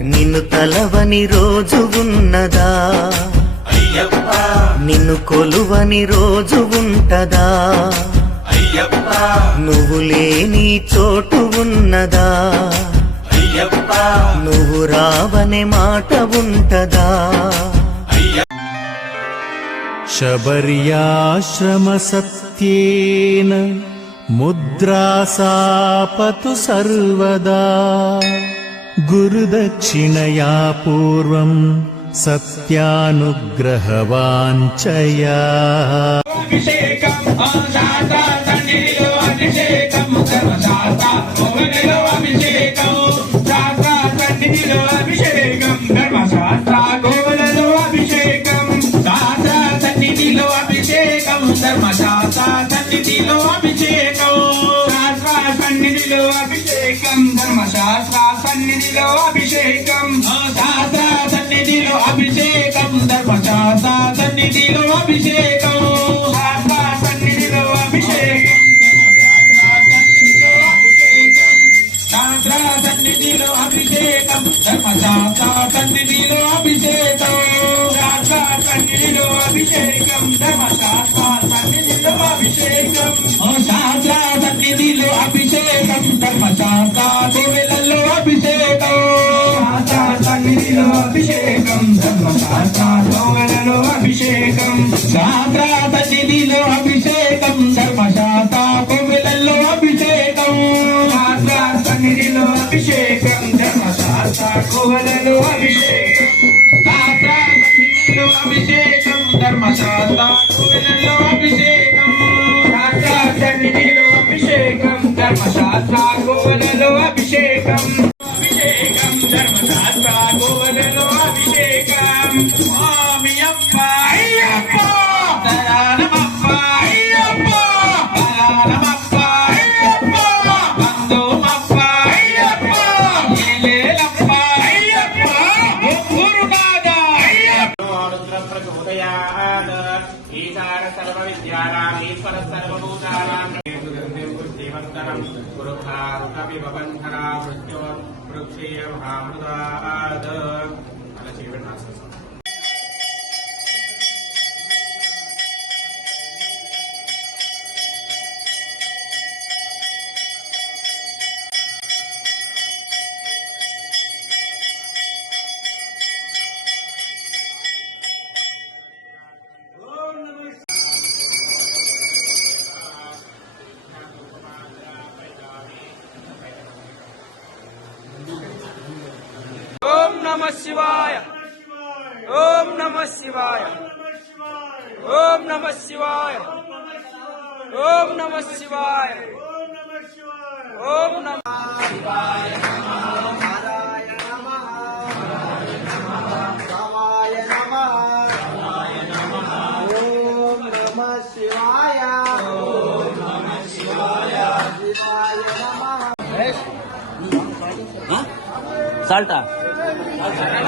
నిన్ను తలవని రోజు ఉన్నదా? నిన్ను కొలువని రోజు ఉంటదా? నువ్వు లేని చోటు ఉన్నదా? నువ్వు రావనే మాట ఉంటదా? శబర్యాశ్రమసత్యేన ముద్రాసాపతు సర్వదా. गुरुदक्षिणया पूर्वम् सत्यानुग्रहवाञ्चया సన్నిధిలో అభిషేకం. శాస్త్ర సన్నిధిలో అభిషేకం. శాస్త్ర సన్నిధిలో అభిషేకం. ధర్మశాస్త్ర సన్నిధిలో అభిషేకం. శాస్త్ర సన్నిధిలో అభిషేకం. ధర్మశాస్త్ర సన్నిధిలో అభిషేకం. ఓ శాస్త్ర సన్నిధిలో అభిషేకం. ధర్మశాస్త్ర కోవెలలో అభిషేకం. శాస్త్ర సన్నిధిలో అభిషేకం. ధర్మశాస్త్ర కోవెలలో అభిషేకం. శాస్త్ర సన్నిధిలో అభిషేకం. ధర్మశాస్త్ర కోవెలలో అభిషేకం. శాస్త్ర సన్నిధిలో అభిషేకం. ధర్మశాస్త్ర కోవెలలో అభిషేకం. శాస్త్ర సన్నిధిలో అభిషేకం. ధర్మశాస్త్ర पुरुखारुतपिबन्धना मृत्योर्पृक्षीयमामृतात् नमः शिवाय। ओम नमः शिवाय। ओम नमः शिवाय। ओम नमः शिवाय। ओम नमः शिवाय साल्टा। Gracias.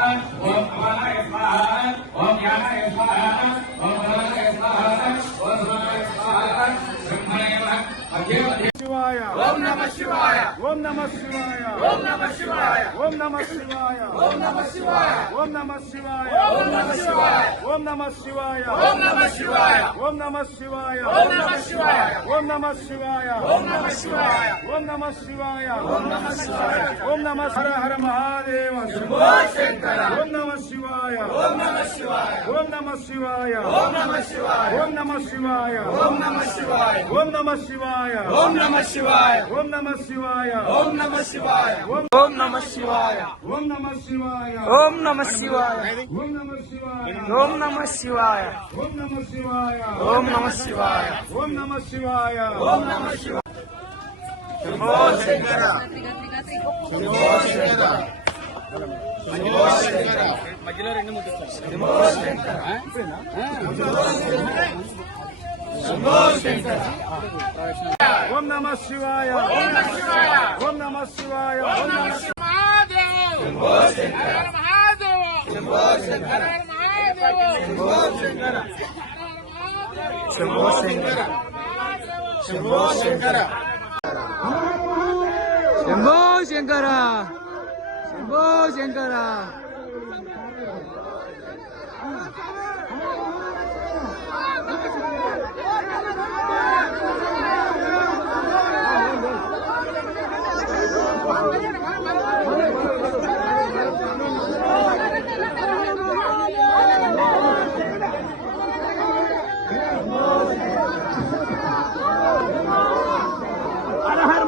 Vamos lá. శివాయ ఓం నమః శివాయ ఓం నమ శివాయ ఓం నమః శివాయ ఓం నమ శివాయ ఓం నమః శివాయ ఓం నమ శివాయ ఓం నమః శివాయ ఓం నమ శివాయ ఓం నమః శివాయ ఓం నమ శివాయ ఓం నమః శివాయ ఓం నమ శివాయ ఓం నమః శివాయ ఓం నమ శివాయ ఓం నమః శివాయ ఓం నమ హర హర మహాదేవ శంకర ఓం నమ శివాయ ఓం నమః శివాయ ఓం నమ శివాయ ఓం నమః శివాయ ఓం నమ శివాయ ఓం నమః శివాయ ఓం నమ శివాయ ఓం నమః శివాయ ఓం నమ శివాయ ఓం నమః శివాయ ఓం నమ శివాయ ఓం నమ శివాయ ఓం నమ శివాయ ఓం నమ శివాయ ఓం నమ శివాయ ఓం నమ శివాయ ఓం నమ శివాయ ఓం నమ శివాయ ఓం నమః శివాయ శంభో శంకర శంభో శంకర శంభో శంకర శంభో శంకర శంభో శంకర ఓం నమ ಓಂ ನಮಃ ಶಿವಾಯ ಓಂ ನಮಃ ಶಿವಾಯ ಓಂ ನಮಃ ಶಿವಾಯ ಓಂ ನಮಃ ಶಿವಾಯ ಮಹಾದೇವ ಶಂಭೋ ಶಂಕರ ಶಂಭೋ ಶಂಕರ ಶಂಭೋ ಶಂಕರ ಶಂಭೋ ಶಂಕರ ಶಂಭೋ ಶಂಕರ ಶಂಭೋ ಶಂಕರ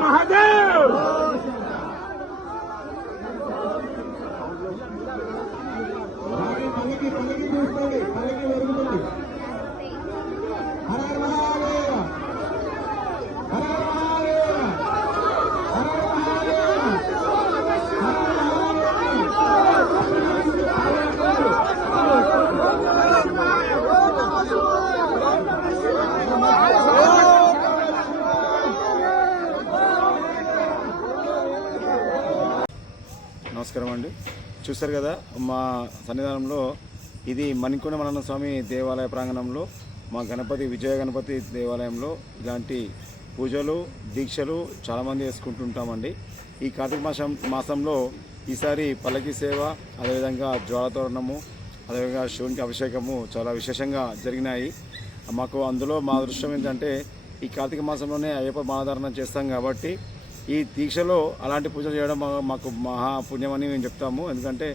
Mahadev! అండి చూస్తారు కదా మా సన్నిధానంలో ఇది మణికొండ మనన్న స్వామి దేవాలయ ప్రాంగణంలో మా గణపతి విజయ గణపతి దేవాలయంలో ఇలాంటి పూజలు దీక్షలు చాలామంది చేసుకుంటుంటామండి ఈ కార్తీక మాసం మాసంలో ఈసారి పల్లకి సేవ అదేవిధంగా జ్వాలతోరణము అదేవిధంగా శివునికి అభిషేకము చాలా విశేషంగా జరిగినాయి. మాకు అందులో మా దృష్టం ఏంటంటే ఈ కార్తీక మాసంలోనే అయ్యప్ప మాధారణ చేస్తాం కాబట్టి ఈ దీక్షలో అలాంటి పూజలు చేయడం మాకు మహా పుణ్యమని మేము చెప్తాము. ఎందుకంటే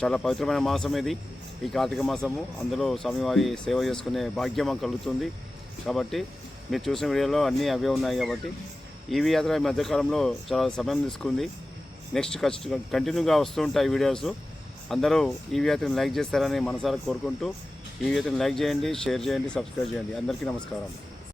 చాలా పవిత్రమైన మాసం ఇది ఈ కార్తీక మాసము. అందులో స్వామివారి సేవ చేసుకునే భాగ్యం మాకు కలుగుతుంది. కాబట్టి మీరు చూసిన వీడియోలో అన్నీ అవే ఉన్నాయి కాబట్టి ఈవీ యాత్ర ఈ మధ్యకాలంలో చాలా సమయం తీసుకుంది. నెక్స్ట్ కంటిన్యూగా వస్తూ ఉంటాయి వీడియోస్. అందరూ ఈవి యాత్రని లైక్ చేస్తారని మనసారా కోరుకుంటూ ఈ యాత్రని లైక్ చేయండి షేర్ చేయండి సబ్స్క్రైబ్ చేయండి. అందరికీ నమస్కారం.